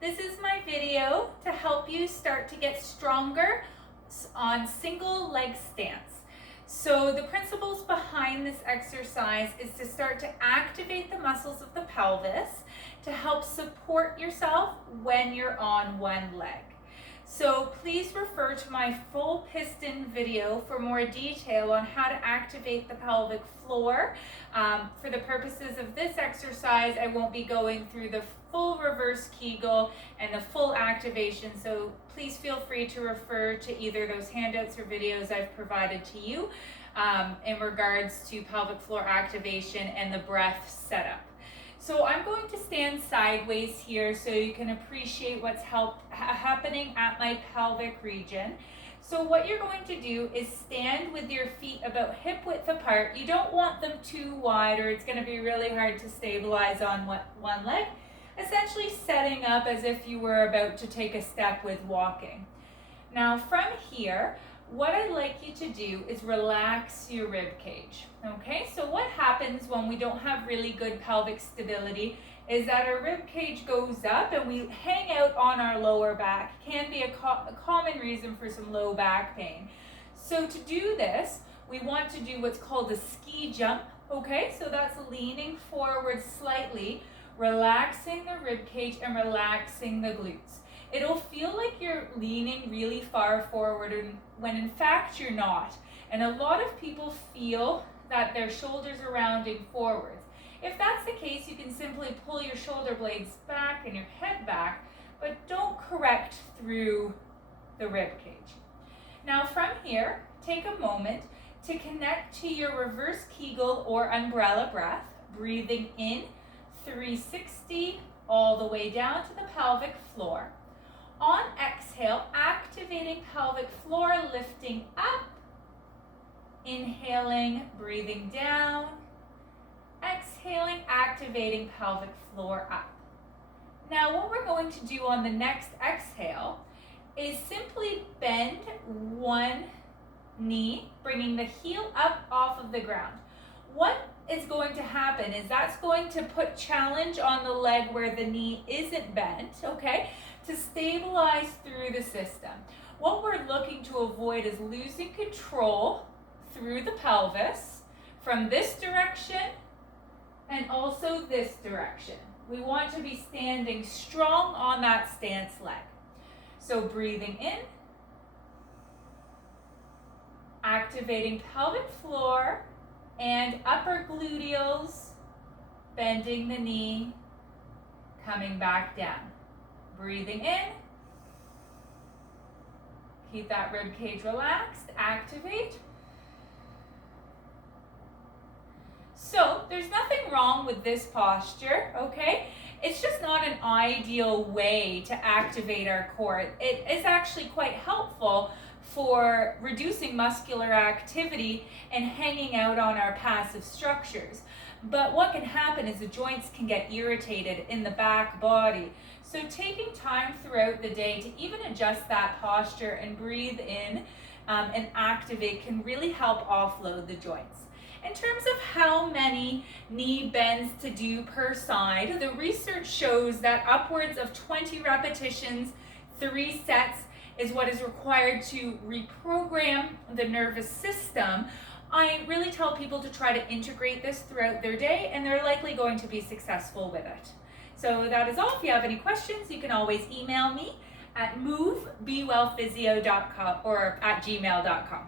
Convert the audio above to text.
This is my video to help you start to get stronger on single leg stance. So the principles behind this exercise is to start to activate the muscles of the pelvis to help support yourself when you're on one leg. So please refer to my full piston video for more detail on how to activate the pelvic floor. For the purposes of this exercise, I won't be going through the full reverse Kegel and the full activation, so please feel free to refer to either those handouts or videos I've provided to you in regards to pelvic floor activation and the breath setup. So I'm going to stand sideways here so you can appreciate what's happening at my pelvic region. So what you're going to do is stand with your feet about hip width apart. You don't want them too wide or it's going to be really hard to stabilize on one leg. Essentially setting up as if you were about to take a step with walking. Now from here, what I'd like you to do is relax your rib cage. Okay, so what happens when we don't have really good pelvic stability is that our rib cage goes up and we hang out on our lower back. Can be a common reason for some low back pain. So to do this, we want to do what's called a ski jump. Okay, so that's leaning forward slightly, relaxing the rib cage and relaxing the glutes. It'll feel like you're leaning really far forward when in fact you're not. And a lot of people feel that their shoulders are rounding forwards. If that's the case, you can simply pull your shoulder blades back and your head back, but don't correct through the rib cage. Now from here, take a moment to connect to your reverse Kegel or umbrella breath, breathing in 360 all the way down to the pelvic floor. On exhale, activating pelvic floor, lifting up, inhaling, breathing down, exhaling, activating pelvic floor up. Now what we're going to do on the next exhale is simply bend one knee, bringing the heel up off of the ground. What is going to happen is that's going to put challenge on the leg where the knee isn't bent, okay, to stabilize through the system. What we're looking to avoid is losing control through the pelvis from this direction and also this direction. We want to be standing strong on that stance leg. So breathing in, activating pelvic floor and upper gluteals, bending the knee, coming back down. Breathing in, keep that rib cage relaxed, activate. So there's nothing wrong with this posture, okay? It's just not an ideal way to activate our core. It is actually quite helpful for reducing muscular activity and hanging out on our passive structures. But what can happen is the joints can get irritated in the back body. So taking time throughout the day to even adjust that posture and breathe in and activate can really help offload the joints. In terms of how many knee bends to do per side, the research shows that upwards of 20 repetitions, 3 sets, is what is required to reprogram the nervous system. I really tell people to try to integrate this throughout their day and they're likely going to be successful with it. So that is all. If you have any questions, you can always email me at movebewellphysio.com or at gmail.com.